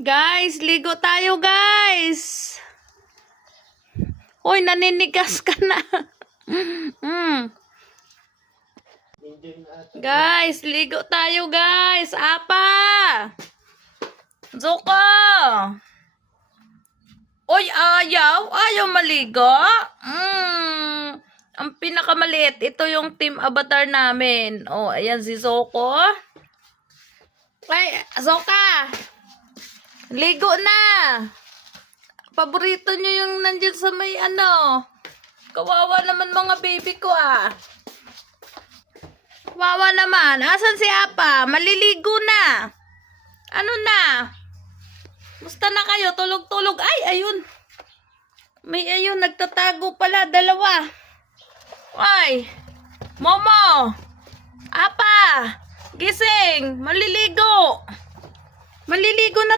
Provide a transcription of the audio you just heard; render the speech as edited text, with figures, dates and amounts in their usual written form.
Guys, ligo tayo guys. Hoy, naninigas ka na. Guys, ligo tayo guys. Apa? Zuko. Oy, ayaw maligo. Ang pinakamaliit, ito yung team avatar namin. Oh, ayan si Zoko. Ay, Zoka. Ligo na. Paborito nyo yung nandyan sa may ano. Kawawa naman mga baby ko ah. Kawawa naman. Asan si Apa? Maliligo na. Ano na? Musta na kayo? Tulog-tulog. Ay, ayun. May ayun, nagtatago pala. Dalawa. Ay. Momo. Apa. Gising. Maliligo. Maliligo na.